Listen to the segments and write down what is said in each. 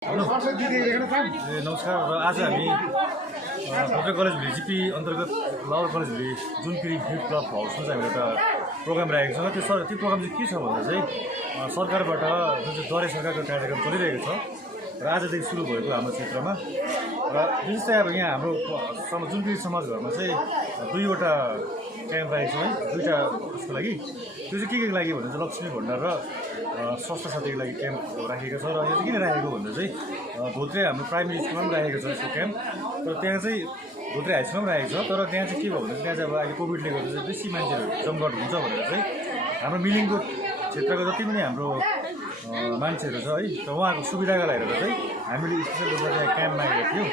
नमस्कार र आज हामी भोटे कलेज भिजिपी अन्तर्गत लावर कलेज भिज जुनकिरी युथ क्लब हाउसमा चाहिँ हामीले एउटा प्रोग्राम राखेको छौँ। त्यो प्रोग्राम चाहिँ के छ भन्दा चाहिँ सरकारबाट जुन चाहिँ द्वारे सरकारको कार्यक्रम चलिरहेको छ र आजदेखि सुरु भएको हाम्रो क्षेत्रमा र विशेष चाहिँ अब यहाँ हाम्रो जुनकिरी समाजघरमा चाहिँ दुईवटा क्याम्प राखेको छौँ है, दुईवटा उसको लागि। त्यो चाहिँ के लागि भन्दा चाहिँ लक्ष्मी भण्डार र स्वास्थ्य साथीको लागि क्याम्प राखेको छ। र यो चाहिँ किन राखेको भन्दा चाहिँ धोत्रे हाम्रो प्राइमेरी स्कुलमा पनि राखेको छ यसको क्याम्प। तर त्यहाँ चाहिँ धोत्रे हाई स्कुलमा पनि राखेको छ। तर त्यहाँ चाहिँ के भयो भने त्यहाँ चाहिँ अब अहिले कोभिडले गर्दा चाहिँ बेसी मान्छेहरू जमघट हुन्छ भनेर चाहिँ हाम्रो मिलिङको क्षेत्रको जति पनि हाम्रो मान्छेहरू छ है, र उहाँहरूको सुविधाको लागि चाहिँ हामीले स्पेसल रूपमा चाहिँ क्याम्प मागेको थियौँ।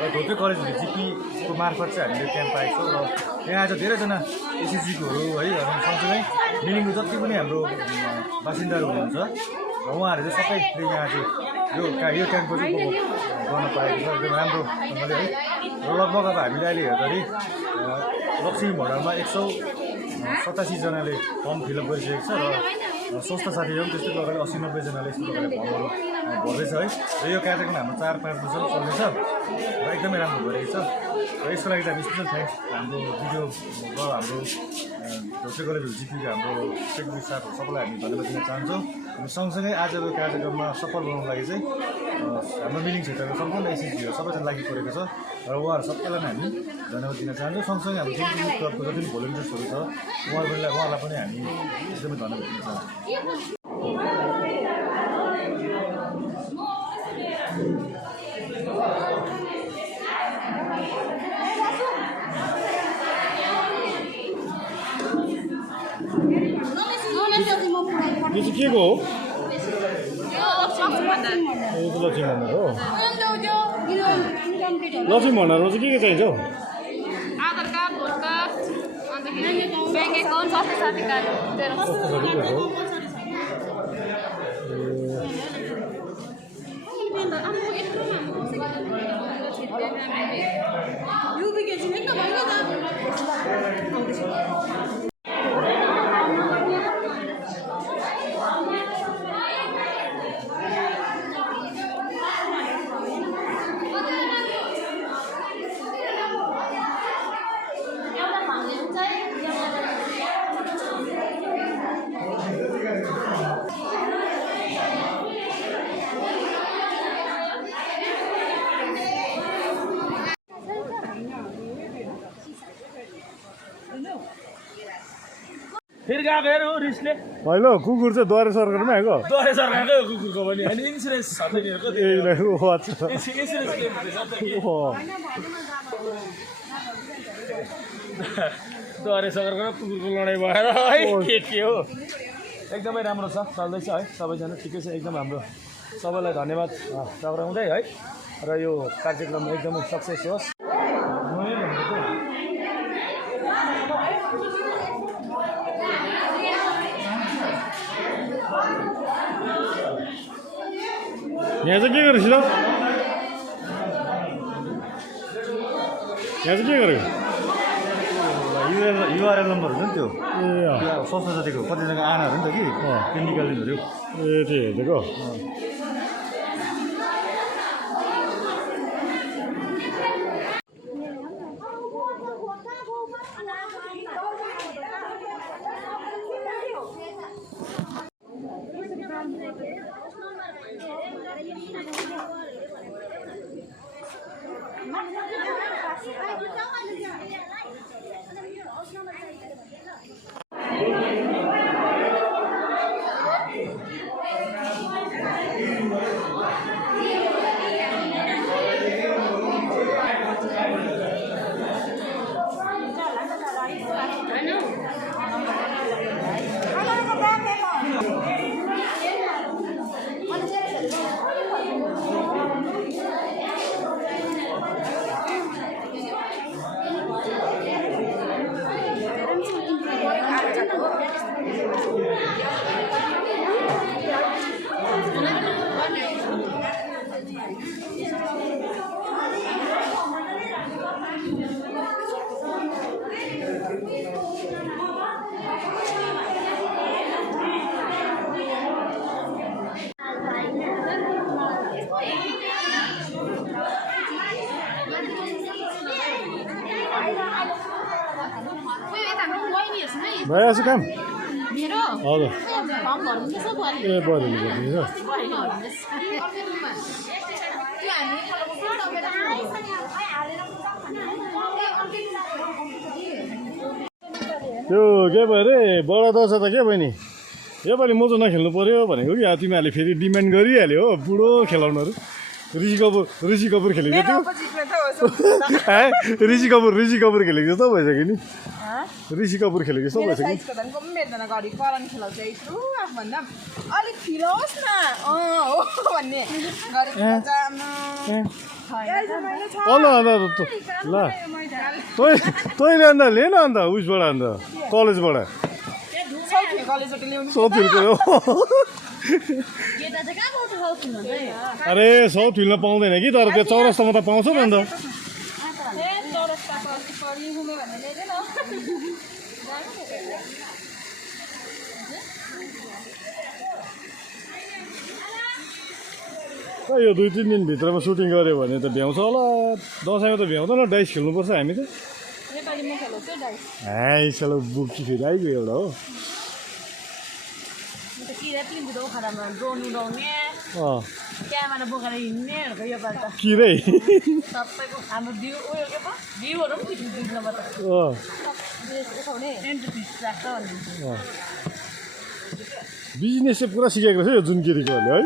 र धोत्रे कलेज जिपीको मार्फत चाहिँ हामीले क्याम्प पाएको छौँ। र यहाँ आज धेरैजना एसएसजीकोहरू है, अनि सँगसँगै मिलिङको जति पनि हाम्रो बासिन्दाहरू हुनुहुन्छ र उहाँहरूले चाहिँ सबैले यहाँ चाहिँ यो क्याम्पको चाहिँ उपभोग गर्न पाएको छ एकदम राम्रोसँगले है। र लगभग अब हामीले अहिले हेर्दाखेरि लक्ष्मी भण्डारमा 187 जनाले फर्म फिलअप गरिसकेको छ। र स्वास्थ्य साथीहरू पनि त्यस्तै प्रकारले 80-90 जनाले यस्तो प्रकारले फर्महरू भर्दैछ है। र यो कार्यक्रम हाम्रो 4-5 वर्षसम्म चल्दैछ र एकदमै राम्रो भइरहेको छ। र यसको लागि चाहिँ हामी स्पेसल थ्याङ्क्स हाम्रो भिडियो र हाम्रो धोत्रे कलेज जिपीको हाम्रो सेक्रेटरी साथहरू सबैलाई हामी धन्यवाद दिन चाहन्छौँ। अनि सँगसँगै आजको कार्यक्रममा सफल बनाउनको लागि चाहिँ हाम्रो मिलिङ क्षेत्रको सम्पूर्ण एसएसजीहरू सबैजना लागि परेको छ र उहाँहरू सबैलाई हामी धन्यवाद दिन चाहन्छौँ। सँगसँगै हाम्रो जुन क्लबको जति पनि भोलिन्टियर्सहरू छ उहाँहरूलाई पनि हामी एकदमै धन्यवाद दिन चाहन्छौँ। यो चाहिँ के को हो? यो त लक्ष्मी भण्डार हो। लक्ष्मी भण्डारमा चाहिँ के चाहिन्छ हौ? आधार कार्ड, भोट कार्ड, अन्तखेरि ब्याङ्क एकाउन्ट, स्वास्थ्य साथी कार्ड। फिर गएको हेर हो रिसले होइन कुकुर चाहिँ द्वारे सरकारमा आएको द्वारे सरकारकै हो कुकुरको पनि अनि इन्सुरेन्स छ त नि कति इन्सुरेन्स क्लेम द्वारे सरकारको र कुकुरको लडाइँ भएर है के हो। एकदमै राम्रो छ, चल्दैछ है, सबैजना ठिकै छ। एकदम हाम्रो सबैलाई धन्यवाद टक्राउँदै है र यो कार्यक्रम एकदमै सक्सेस होस्। यहाँ चाहिँ के गरेको छ? यहाँ चाहिँ के गरेको? युआरएल नम्बर हुन्छ नि त्यो स्वास्थ्य साथीको कतिजना आनाहरू नि त कि त्यो निकालिदिनु ए त्यो हेरेको। भइरहेको छ काम मेरो हजुर फर्म भर्नुपर्छ बुहारी ए बहिनी गरिदिन्छ बुहारीले भर्नुपर्छ त्यो के भयो अरे बडा दस त के बहिनी योपालि मोजो नखेल्नु पर्यो भनेको कि तिमीहरूले फेरि डिमान्ड गरिहाल्यो हो बुढो खेलाउनुहरू ऋषि कपुर खेलेको थियो है ऋषि कपुर खेलेको जस्तो भइसक्यो नि ऋषि कपुर खेलेको जस्तो भइसक्यो अलिक फिलोस् न हो भन्ने ल ल तैँले अन्त ले न अन्त उयसबाट अन्त कलेजबाट सौथुलको अरे सौथुलमा पाउँदैन कि तर त्यो चौरस्तामा त पाउँछ नि अन्त यो 2-3 दिनभित्रमा सुटिङ गऱ्यो भने त भ्याउँछ होला दसैँमा त भ्याउँदैन डाइस खेल्नुपर्छ हामी त हाई सालो बुकी फेरि आइगयो एउटा हो क्यामेरा बोकेर हिँड्नेहरूको यो पालि त किरै सबैको हाम्रो भ्यू उयो के पो भ्यूहरू पनि खिच्नु त उठाउने एन्ट्री फिस राख्छ भन्ने बिजनेस चाहिँ पुरा सिकेको रहेछ यो जुनगिरीकोहरूले है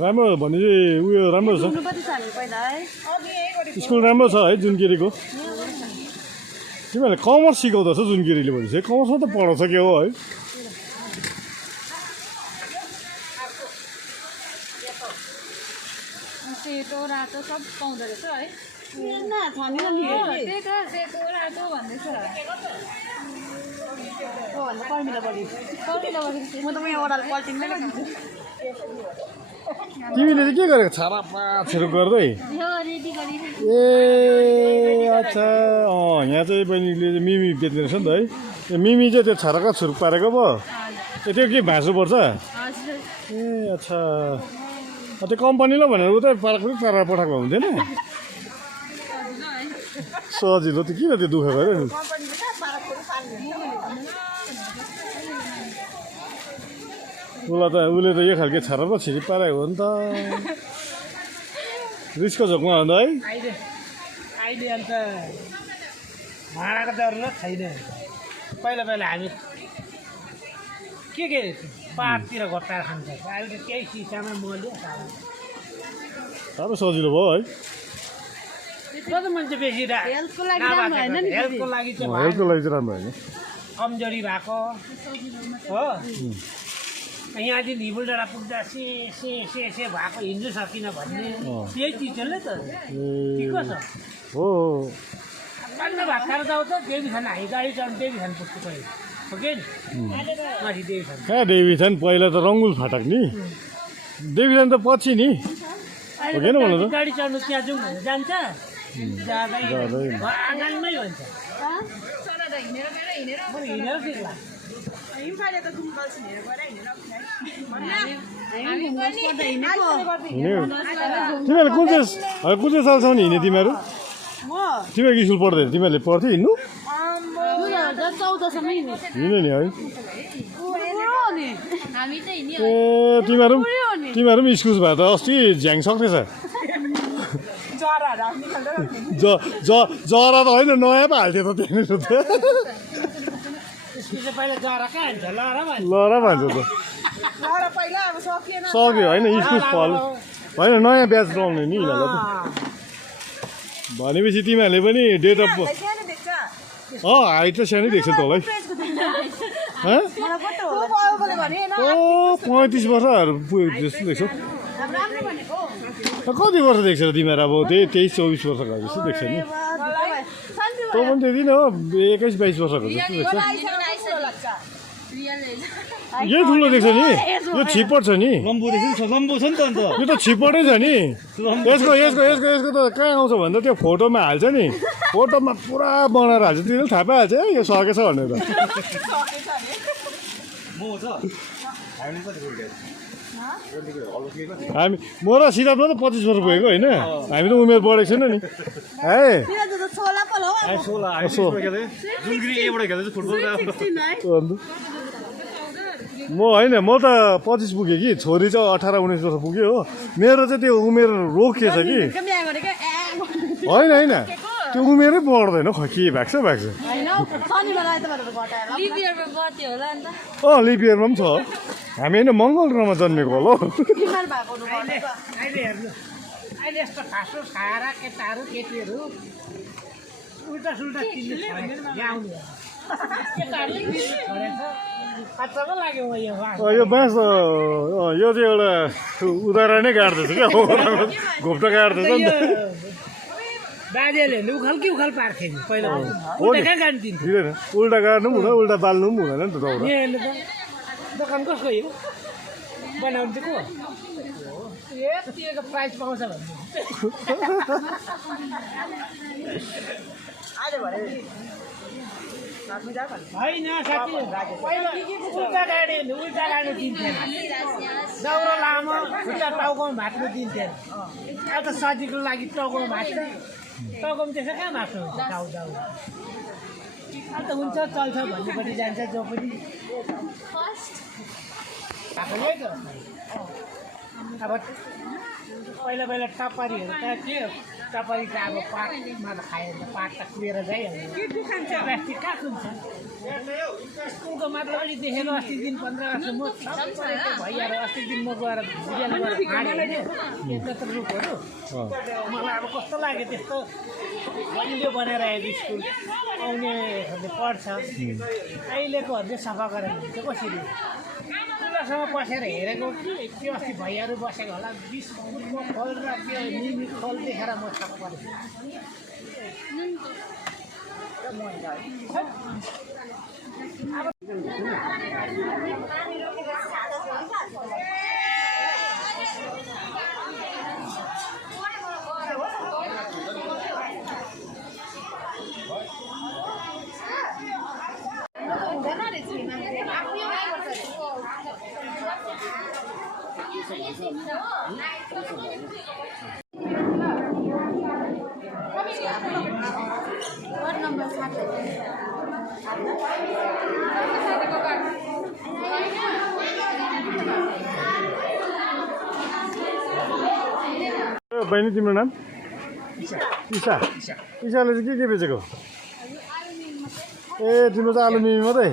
राम्रो भने चाहिँ उयो राम्रो छ स्कुल राम्रो छ है जुनगिरीको तिमीहरूले कमर्स सिकाउँदछ जुनगिरीले भनेपछि कमर्समा त पढाउँछ के हो है सेतो रातो सब पाउँदो रहेछ है तिमीले चाहिँ के गरेको छारापाछहरू गर्दै ए अच्छा यहाँ चाहिँ बहिनीले मिमी बेच्ने रहेछ नि त है मिमी चाहिँ त्यो छाराका छुरुक पारेको पो त्यो के भाँच्नु पर्छ ए अच्छा त्यो कम्पनीलाई भनेर उतै पारेर पठाएको हुन्थेन सजिलो त किन त्यो दुःख गऱ्यो नि उसले त यो खालको छारा पो छिरी पारेको हो नि त रिसको झोकमा अन्त है अहिले अन्त भाँडाको जरुरत छैन पहिला हामी के पाततिर घटाएर खान्छ अहिले त केही सिसामा मल्यो साह्रो सजिलो भयो है कति मान्छे बेसी हेल्थको लागि चाहिँ राम्रो होइन कमजोरी भएको हो यहाँदेखि हिबुल डाँडा पुग्दा से भएको हिँड्नु सकिन भन्ने त्यही चिजले त ठिक छ हो बाल्न भात खाएर जाउँ त देवी खान हामी गाडी चढ्नु देवी खान पुग्छु पहिला हो कि माथि देवी खान कहाँ देवीथान पहिला त रङ्गुल फाटक नि देवीथान त पछि नि हो कि भन्नु त गाडी चढ्नु त्यहाँ जाउँ भनेर जान्छ आँगनमै भन्छ हिँडेर फिर्ला तिमीहरूले कुन चाहिँ सालसम्म हिँड्ने तिमीहरू तिमीहरूको स्कुल पढ्दै तिमीहरूले पढ्थ्यौ हिँड्नु हिँड्यो नि है ए तिमीहरू पनि स्कुल भए त अस्ति झ्याङ सक्दैछ जरा त होइन नयाँ पो हाल्थ्यो त त्यहाँनिर त लहरा भन्छ त सक्यो होइन स्कुल फल होइन नयाँ ब्याच लगाउने नि यिनीहरूलाई त भनेपछि तिमीहरूले पनि डेट अफ हाइट त सानै देख्छ तँलाई 35 वर्षहरू पुग्यो जस्तो देख्छौ कति वर्ष देख्छ र तिमीहरू अब त्यही 23-24 वर्षको जस्तो देख्छ नि तँ पनि त्यति नै हो 21-22 वर्षको जस्तो देख्छ यही ठुलो देख्छ नि यो छिपट छ नि लम्बु छ नि त अन्त यो त छिपटै छ नि यसको त कहाँ आउँछ भन्दा त्यो फोटोमा हाल्छ नि फोटोमा पुरा बनाएर हाल्छ तिनीहरूले थाहा पाइहाल्छ यो सकेछ भनेर म म छ हामीले कति पुग्यो हामी म र सिराजमा त 25 वर्ष पुगेको होइन हामी त उमेर बढेको छैन नि है जुनगिरी एबाट खेल्दै फुटबल म होइन म त 25 पुगेँ कि छोरी चाहिँ 18-19 वर्ष पुग्यो हो मेरो चाहिँ त्यो उमेर रोकिएछ कि होइन त्यो उमेरै बढ्दैन खै के भएको छ लिप इयरमा पनि छ हामी होइन मङ्गलग्रहमा जन्मेको होला अहिले यस्तो फासो खाएर केटाहरू केटीहरू उल्टा सुल्टा किन्नु आउने केटाहरूले किन्नु छोडेछ खर्चको लाग्यो यो बाँस यो चाहिँ एउटा उदाहरण नै गाड्दैछ क्या घोप्टो गाड्दैछ नि त बाजेले उखाल कि उखाल पार्थे नि पहिला कहाँ गाडिदिन्थ्यो दिँदैन उल्टा गाड्नु पनि हुँदैन उल्टा बाल्नु पनि हुँदैन नि त दाउरा हेर्नु त दोकान कसको हो बनाउने चाहिँ को यतिको प्राइस पाउँछ भन्ने होइन साथी पहिला उल्टा गाड्नु दिन्थेन दाउरा लामो खुट्टा टाउकोमा भाट्नु दिन्थेन अब त सजिलो लागि टाउकोमा भाट्छ टाउकोमा त्यसो कहाँ भाट्नु हुन्छ टाउ अब त हुन्छ चल्छ भन्नेपट्टि जान्छ जो पनि अब पहिला टपारीहरू त के टपारी त अब पाटमा त खायो भने पाट त कुरेर जाइहाल्यो प्लास्टिक कहाँ खुन्छ स्कुलको मात्र पनि देखेर अस्ति दिन 15 वर्ष म भइहाल्यो अस्ति दिन म गएर त्यत्रो रुखहरू मलाई अब कस्तो लाग्यो त्यस्तो बलियो बनाएर आएको स्कुल आउनेहरूले पढ्छ अहिलेकोहरूले सफा गरेर हुन्छ कसरी चुलासँग बसेर हेरेको कि अस्ति भैयाहरू बसेको होला 20 फुटको फल र त्यो निमित फल देखेर म छक्क परेँ बहिनी तिम्रो नाम इसा इसाले चाहिँ के बेचेको ए तिम्रो चाहिँ आलु मिमी मात्रै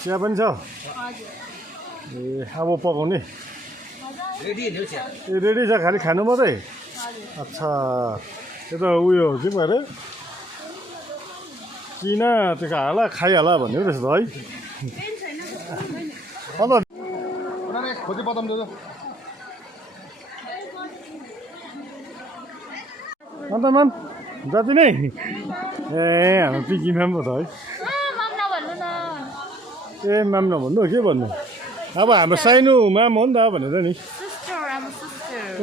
चिया पनि छ ए अब पकाउने ए रेडी छ खालि खानु मात्रै अच्छा त्यो त उयो के भएर किन त्यो हाल खाइहाल भन्ने रहेछ त है अन्त खोजी बदाम दिँदा अन्त म्याम जति नै ए हाम्रो पिकी म्याम पो त है ए म्याम नभन्नु के भन्नु अब हाम्रो साइनो म्याम हो नि त भनेर नि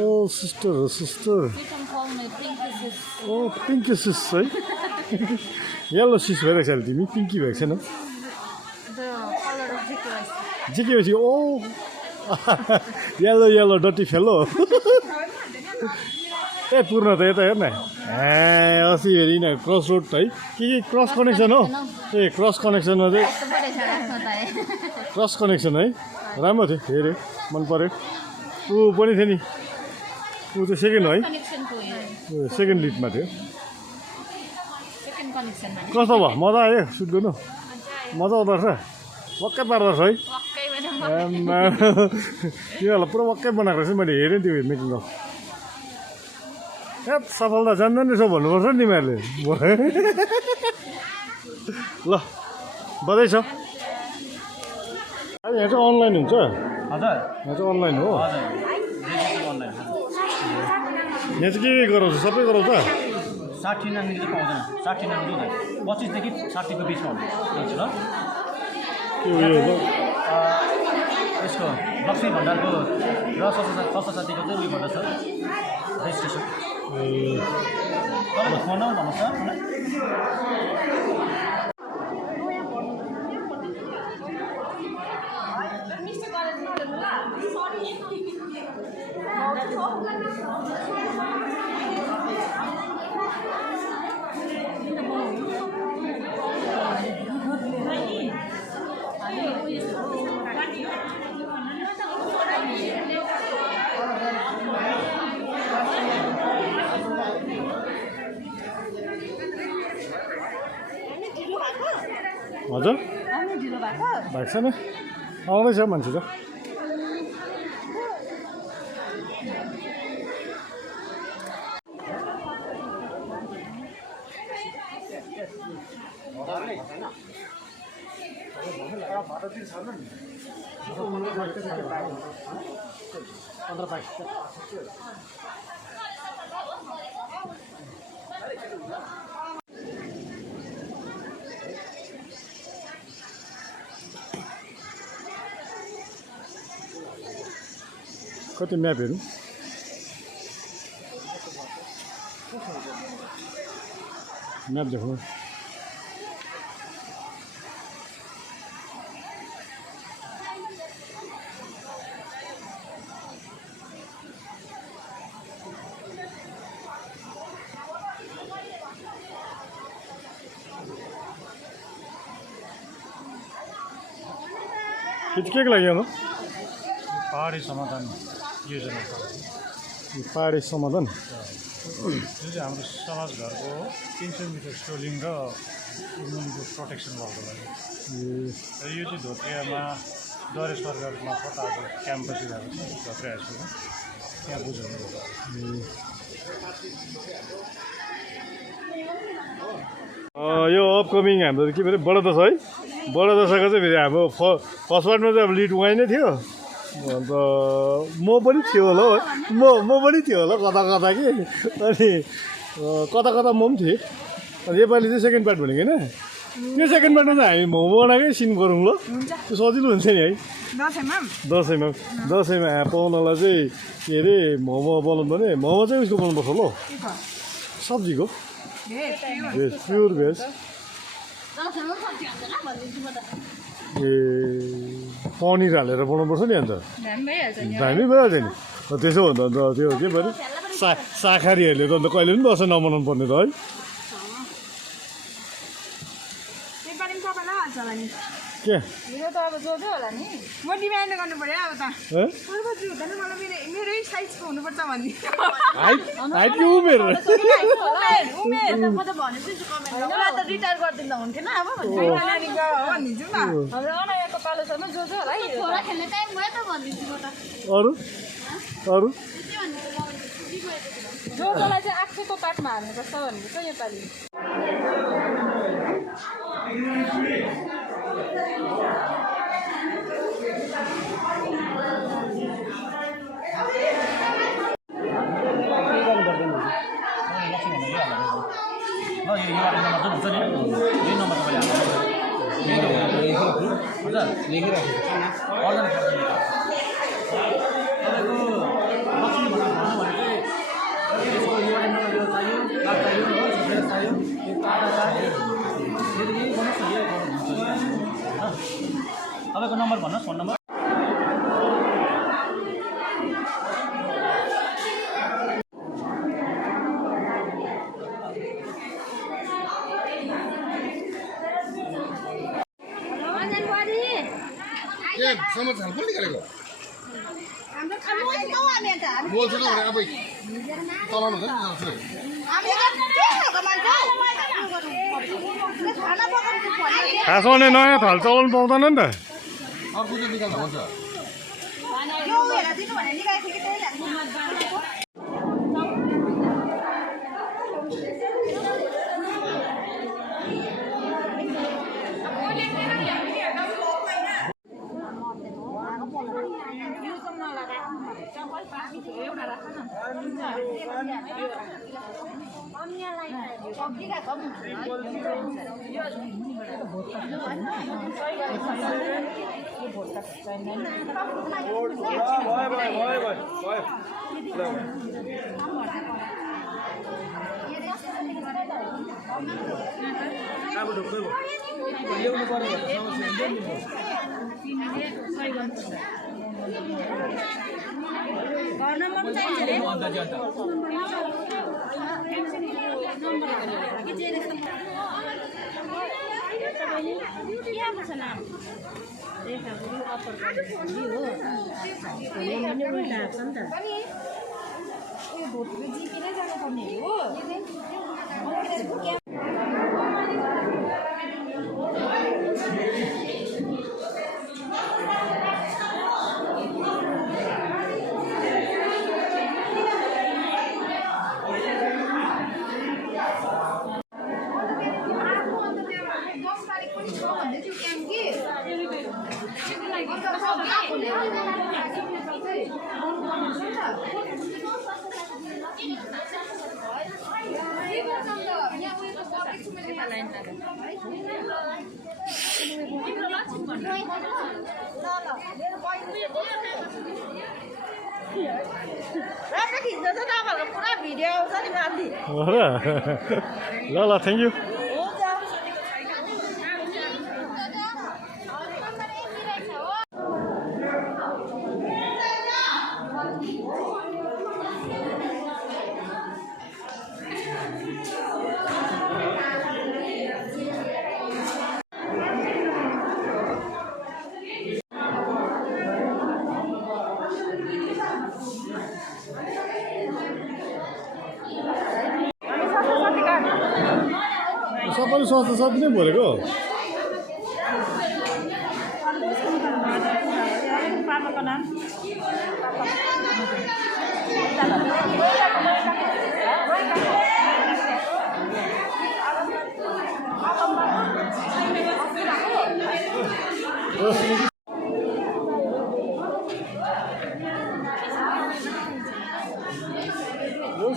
ओ सिस्टर हो सिस्टर ओ पिङ्की सिस है येल्लो सिस भइरहेको छ अहिले तिमी पिङ्की भएको छैन जिके पछि ओ येल्लो डटी फेलो ए पूर्ण त यता हेर्न ए अस्ति हेरि न क्रस रोड है के क्रस कनेक्सन हो ए क्रस कनेक्सनमा चाहिँ क्रस कनेक्सन है राम्रो थियो हेऱ्यो मन पऱ्यो ऊ पनि थियो नि ऊ चाहिँ सेकेन्ड है सेकेन्ड लिडमा थियो कस्तो भयो मजा आयो सुट गर्नु मजा आउँदो रहेछ वक्कै पार्दो रहेछ है तिनीहरूलाई पुरा वक्कै बनाएको रहेछ मैले हेरेँ त्यो मेकिङ अफ ए सफलता जान्दैन रहेछ भन्नुपर्छ नि तिमीहरूले ल बधाई छ यहाँ चाहिँ अनलाइन हुन्छ हजुर यहाँ चाहिँ अनलाइन हो अनलाइन यहाँ चाहिँ के गराउँछ सबै गराउँछ 60 नानीले चाहिँ पाउँदैन 60 नानी दिँदैन 25 देखि 60 को बिचमा हुन्छ ल के उयो यसको लक्ष्मी भण्डारको र सशसाथीको चाहिँ उयो भन्दा छ रेजिस्ट्रेसन तपाईँको फोन नम्बर भन्नुहोस् न हजुर आउनु ढिलो भएको भएको छैन आउँदैछ मान्छे त कति म्यापहरू म्याप देखाउनु के लागि आउनु पहाडी समाधान योजना छ पहाडी समाधान यो चाहिँ हाम्रो समाजघरको 300 मिटर स्ट्रोलिङ र इम्युनिटी प्रोटेक्सन भएको लागि र यो चाहिँ धोत्रियामा दरे सरकारमा पताएको क्याम्प बसिरहेको छ धोत्रे हाई स्कुलमा त्यहाँ बुझाउनु यो अपकमिङ हाम्रो के भन्छ बडा दशा है बडा दशाको चाहिँ फेरि हाम्रो फर्स्ट पार्टमा चाहिँ अब लिड उहाँ नै थियो अन्त म पनि थियो होला म पनि थियो होला कता कता कि अनि कता कता म पनि थिएँ अनि योपालि चाहिँ सेकेन्ड पार्ट भनेको होइन त्यो सेकेन्ड पार्टमा चाहिँ हामी मोमो बनाएकै सिन गरौँ ल त्यो सजिलो हुन्छ नि है दसैँमा पाहुनालाई चाहिँ के अरे मोमो बनाउनु भने मोमो चाहिँ उसको बनाउनुपर्छ ल सब्जीको भेज प्योर भेज ए पनिर हालेर बनाउनुपर्छ नि अन्त दामी भइहाल्छ नि त्यसो भन्दा अन्त त्यो के भयो शाकाहारीहरूले त अन्त कहिले पनि दसैँ नमनाउनु पर्ने त है के यो त अब जोड्यो होला नि म डिमान्ड गर्नु पर्यो अब त पूर्वजी हुँदैन मलाई मेरै साइजको हुनुपर्छ भन्ने हाइट के उमेर उमेर म त भनेछु कमेन्टमा त रिटायर गरिदिँदा हुन्थेन अब भनिदिन्छु न हाम्रो अनायाको पालो छ जो होला छोरा खेल्ने टाइम भयो त भनिदिन्छु म त अरू जोजोलाई चाहिँ आँखाको पाटमा हाल्नुपर्छ भनेको छ योपालि तपाईँको नम्बर भन्नुहोस् फोन नम्बर खास भने नयाँ थाल चलाउनु पाउँदैन नि त घर नम्बर चाहिन्छ रे के आएको छ नाम रेखा बुढी अप्पर बुढी हो पनि उल्टा आएको छ नि त ए भोटको जिपीले जानुपर्ने हो राम्रो खिच्दा चाहिँ तपाईँहरूको पुरा भिडियो आउँछ नि माथि हो र ल ल थ्याङ्क यू सबैले स्वास्थ्य साथी नै बोलेको पापाको नाम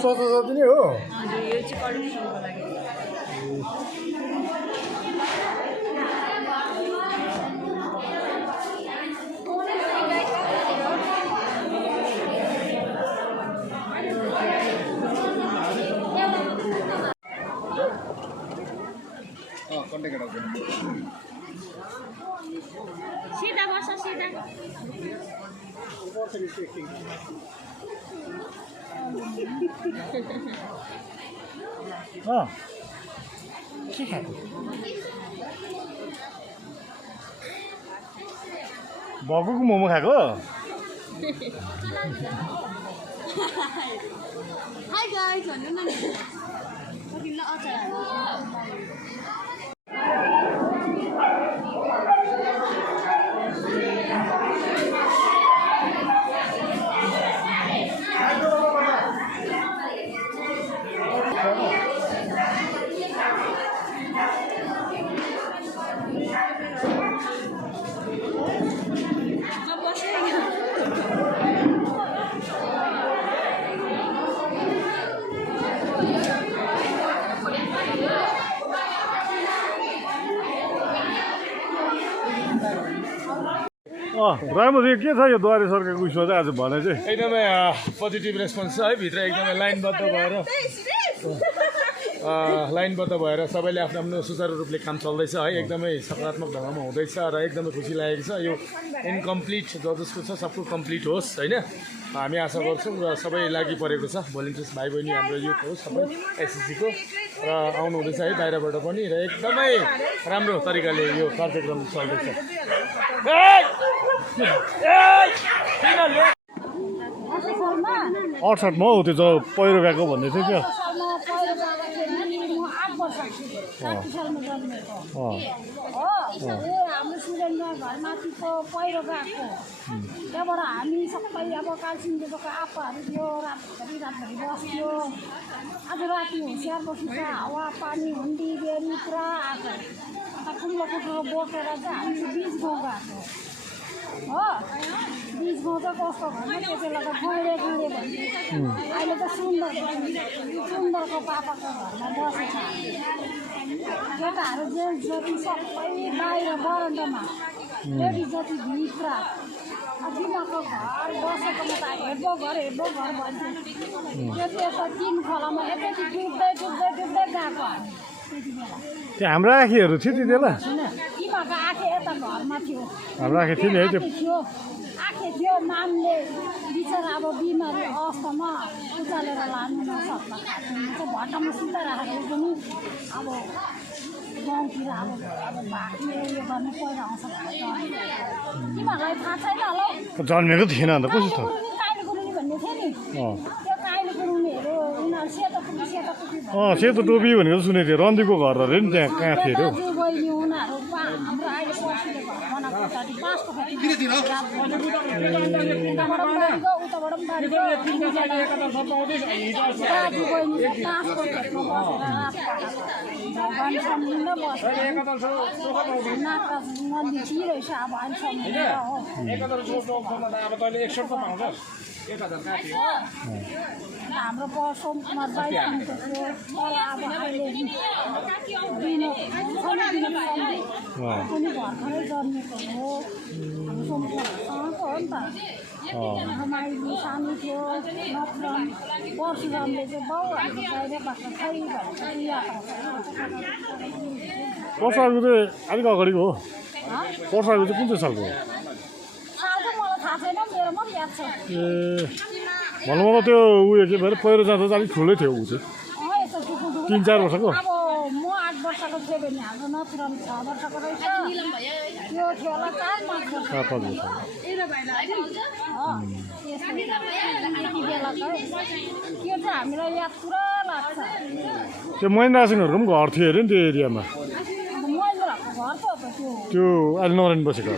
स्वास्थ्य साथी नै हो यो चाहिँ कलेक्सनको लागि सीधा बस सीधा के खाएको भक्कुको मोमो खाएको हाई गाइस भन्नु न कतिले अचार राम्रो यो के छ यो द्वारे सरकारको उयसमा चाहिँ आज भने चाहिँ एकदमै पोजिटिभ रेस्पोन्स छ है भित्र एकदमै लाइनबद्ध भएर लाइनबद्ध भएर सबैले आफ्नो आफ्नो सुचारू रूपले काम चल्दैछ है एकदमै सकारात्मक ढङ्गमा हुँदैछ र एकदमै खुसी लागेको छ यो इन्कम्प्लिट ज जसको छ सबको कम्प्लिट होस् होइन हामी आशा गर्छौँ र सबै लागि परेको छ भोलिन्टियर्स भाइ बहिनी हाम्रो युथ हो सबै एसएससीको र आउनु हुँदैछ है बाहिरबाट पनि र एकदमै राम्रो तरिकाले यो कार्यक्रम चल्दैछ 68 मा हो त्यो जो पहिरो गएको भन्दै थियो क्या हाम्रो स्टुडेन्टमा घरमाथिको पहिरो गएको त्यहाँबाट हामी सबै अब कालसिङको आप्पाहरू थियो रातभरि बस्थ्यो आज राति होसियार बस्नु छ हावा पानी हुन्डी बेरी पुरा आएको अन्त ठुलो कुटुरो बोकेर चाहिँ हामी बिच गाउँ गएको हो बिच गाउँ चाहिँ कस्तो भन्यो त्यो बेला त गैँडे गैँडे भन्थ्यो अहिले त सुन्दरको पापाको घरमा बसेको केटाहरू जेन्ट्स जति सबै बाहिर बरन्डामा लेडिज जति भित्र तिनीहरूको घर बसेकोमा त हेर्दो घर भन्थ्यो त्यति यता 3 खोलामा यति डुब्दै गएको हामी त्यति बेला त्यो हाम्रो आँखीहरू थियो त्यति बेला तिमीहरूको आँखी यता घरमा थियो हाम्रो आँखी थियो नि है त्यो थियो आँखी मान्छे थियो मामले बिचरा अब बिमारी अवस्थामा उचालेर लानु नसक्दा चाहिँ भट्टामा सुताइराखेको पनि अब गाउँतिर अब भाग्ने उयो गर्ने पहिला आउँछ तिमीहरूलाई थाहा छैन होला जन्मेको थिएन अन्त कस्तो छ काइलो गुरुङ भन्ने थियो नि त्यो काइलो गुरुङहरू उनीहरू सेतो टोपी सेतो टोपी भनेको सुनेको थिएँ रन्जीको घर अरे नि त्यहाँ कहाँ थियो अरे दाजु बहिनी उनीहरू हाम्रो अहिले पर्सीले घर बनाएको उतापट्टि बाँसको खेती उताबाट पनि बारी गयो उताबाट पनि बारी गयो दाजु बहिनी बाँसको खेतमा बसेर सम्झिँदै बसेर नाकका मन्दिर छिरहेछ अब अहिले सम्झिँदै हो हाम्रो सोम कुमार बाई थियो तर अब अहिले पनि भर्खरै जन्मेको हो हाम्रो सोम कुमारसँगको हो नि त हाम्रो माइली सानो थियो नथुराम परशुरामले चाहिँ बाउ हाम्रो बाहिर बाख्रा खै पर्साको चाहिँ अलिक अगाडिको हो पर्साको चाहिँ कुन चाहिँ सालको हो साल चाहिँ मलाई थाहा छैन मेरोमा पनि याद छ ए भन्नु मलाई त्यो उयो के भएर पहिरो जाँदा चाहिँ अलिक ठुलै थियो ऊ चाहिँ यस्तो टुकुटुकु 3-4 वर्षको अब म 8 वर्षको थिएँ भने हाम्रो नथुराम 6 वर्षको रहेछ त्यो थियो होला 4-5 वर्ष 4-5 वर्ष त्यति बेला चाहिँ त्यो चाहिँ हामीलाई याद पुरा लाग्छ त्यो महेन्द्र सिंहहरूको पनि घर थियो अरे नि त्यो एरियामा महेन्द्रहरूको घर त हो त त्यो अहिले नरेन बसेको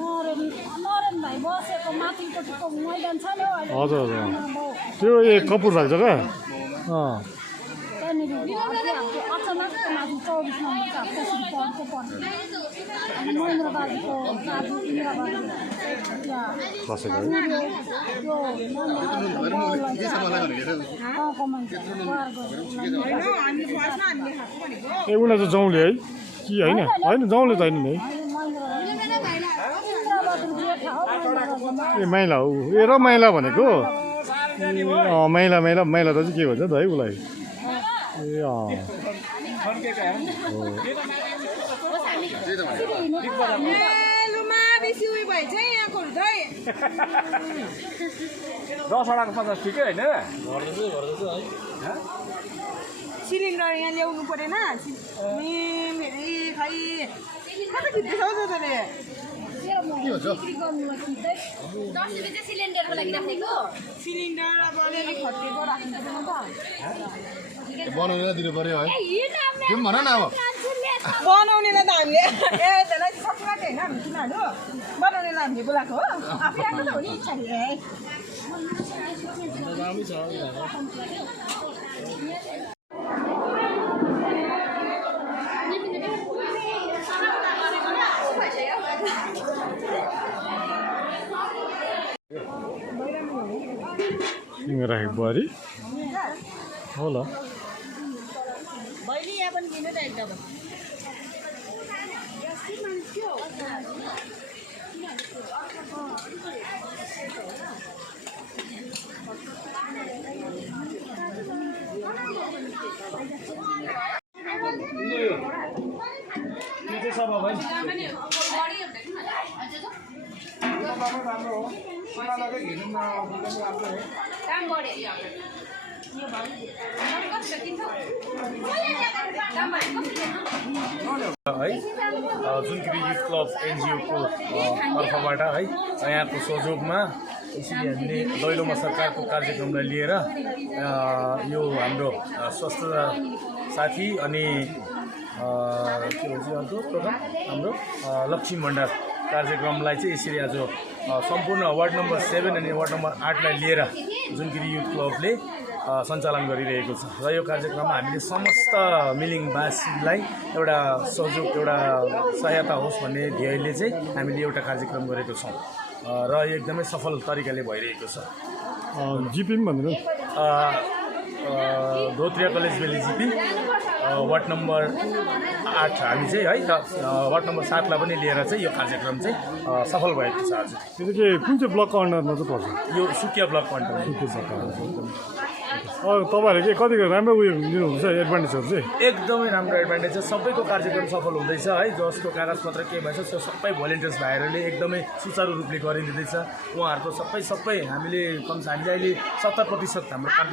नरेन भाइ बसेको माथिपट्टिको मैदान छ नि हौ अहिले हजुर हजुर त्यो ए कपुर भएको जग्गा त्यहाँनिर अचानक माथि 24 नम्बर छ त्यसरी पढ्छ पर्छ अनि महेन्द्र दाजुको दाजु इन्द्र बाबु त्यहाँ बसेको है त्यो गाउँको मान्छे ए उनीहरू चाहिँ जौले है कि होइन होइन जौले त होइन नि है ए माइला हो ए र माइला भनेको माइला माइला माइला त चाहिँ के भन्छ त है उसलाई ए दसवटाको 50 ठिकै होइन सिलिन्डर यहाँ ल्याउनु परेन फेरि खै कता खिच्दैछ हौ तपाईँले सिलिन्डर अब अलिअलि खटिएको राख्नु पर्दैन त बनाउनेलाई दिनु पर्यो है त्यो भन न अब बनाउनेलाई त हामीले ए त्यसलाई ससुराट होइन हामी तिनीहरू बनाउनेलाई हामीले बोलाएको हो आफै आएको त हो नि इच्छा राखेको बुहारी होला बहिनी यहाँ पनि दिनु त एकदम जुनकिरी युथ क्लब एनजिओको तर्फबाट है यहाँको सहयोगमा यसरी हामीले दैलोमा सरकारको कार्यक्रमलाई लिएर यो हाम्रो स्वास्थ्य साथी अनि के भन्छ अर्को प्रोग्राम हाम्रो लक्ष्मी भण्डार कार्यक्रमलाई चाहिँ यसरी आज सम्पूर्ण वार्ड नम्बर 7 अनि वार्ड नम्बर 8लाई लिएर जुनकिरी युथ क्लबले सञ्चालन गरिरहेको छ र यो कार्यक्रममा हामीले समस्त मिलिङवासीलाई एउटा सहयोग एउटा सहायता होस् भन्ने ध्येयले चाहिँ हामीले एउटा कार्यक्रम गरेको छौँ र यो एकदमै सफल तरिकाले भइरहेको छ जिपी पनि भन्दैन धोत्रिया कलेज बेली जिपी वार्ड नम्बर 8 हामी चाहिँ है वार्ड नम्बर 7लाई पनि लिएर चाहिँ यो कार्यक्रम चाहिँ सफल भएको छ आज त्यो चाहिँ कुन चाहिँ ब्लकको अन्डरमा चाहिँ पर्छ यो सुकिया ब्लकको अन्डरमा तपाईँहरूले के कतिको राम्रो उयो लिनुहुन्छ एडभान्टेजहरू चाहिँ एकदमै राम्रो एडभान्टेज छ सबैको कार्यक्रम सफल हुँदैछ है जसको कागजपत्र के भएछ त्यो सबै भोलिन्टियर्स भाइहरूले एकदमै सुचारू रूपले गरिदिँदैछ उहाँहरूको सबै हामीले हामीले अहिले 70% हाम्रो काम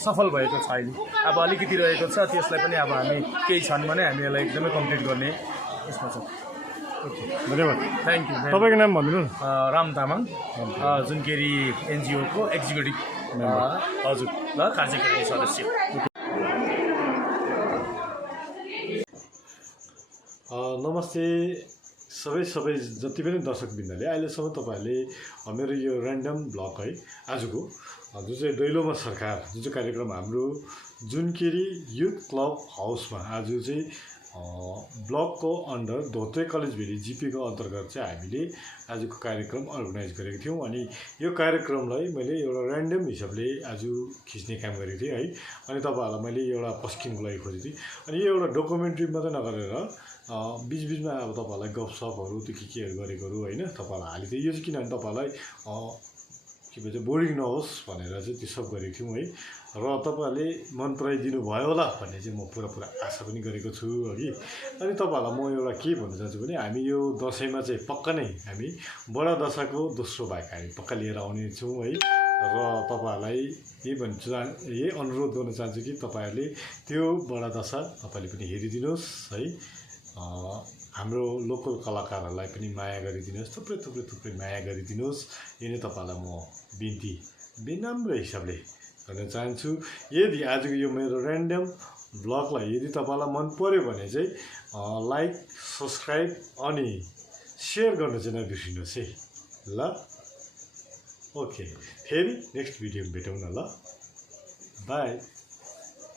सफल भएको छ अहिले अब अलिकति रहेको छ त्यसलाई पनि अब हामी केही छन् भने हामी यसलाई एकदमै कम्प्लिट गर्ने यसमा छ धन्यवाद थ्याङ्क यू तपाईँको नाम भनिदिनु न राम तामाङ जुनकेरी एनजिओको एक्जिक्युटिभ हजुर ल कार्यकारिणी सदस्य नमस्ते सबै जति पनि दर्शकवृन्दले अहिलेसम्म तपाईँहरूले मेरो यो ऱ्यान्डम ब्लग है आजको जुन चाहिँ दैलोमा सरकार जुन चाहिँ कार्यक्रम हाम्रो जुनकेरी युथ क्लब हाउसमा आज चाहिँ ब्लकको अन्डर धोत्रे कलेज भेली जिपीको अन्तर्गत चाहिँ हामीले आजको कार्यक्रम अर्गनाइज गरेको थियौँ अनि यो कार्यक्रमलाई मैले एउटा ऱ्यान्डम हिसाबले आज खिच्ने काम गरेको थिएँ है अनि तपाईँहरूलाई मैले एउटा पस्किनको लागि खोजेको थिएँ अनि यो एउटा डकुमेन्ट्री मात्रै नगरेर बिचबिचमा अब तपाईँहरूलाई गफसफहरू त्यो केहरू गरेकोहरू होइन तपाईँहरूलाई हालिदिएँ यो चाहिँ किनभने तपाईँहरूलाई के भन्छ बोरिङ नहोस् भनेर चाहिँ त्यो सब गरेको थियौँ है र तपाईँहरूले मन पराइदिनु भयो होला भन्ने चाहिँ म पुरा आशा पनि गरेको छु अघि अनि तपाईँहरूलाई म एउटा के भन्न चाहन्छु भने हामी यो दसैँमा चाहिँ पक्का नै हामी बडा दशाको दोस्रो भाग हामी पक्का लिएर आउने छौँ है र तपाईँहरूलाई यही अनुरोध गर्न चाहन्छु कि तपाईँहरूले त्यो बडा दशा तपाईँले पनि हेरिदिनुहोस् है हाम्रो लोकल कलाकारहरूलाई पनि माया गरिदिनुहोस् थुप्रै माया गरिदिनुहोस् यो नै तपाईँलाई म बिन्ती विनम्र हिसाबले गर्न चाहन्छु यदि आजको यो मेरो ऱ्यान्डम ब्लगलाई यदि तपाईँलाई मन पर्यो भने चाहिँ लाइक सब्सक्राइब अनि सेयर गर्न चाहिँ नबिर्सिनुहोस् है ल ओके फेरि नेक्स्ट भिडियोमा भेटौँ न ल बाई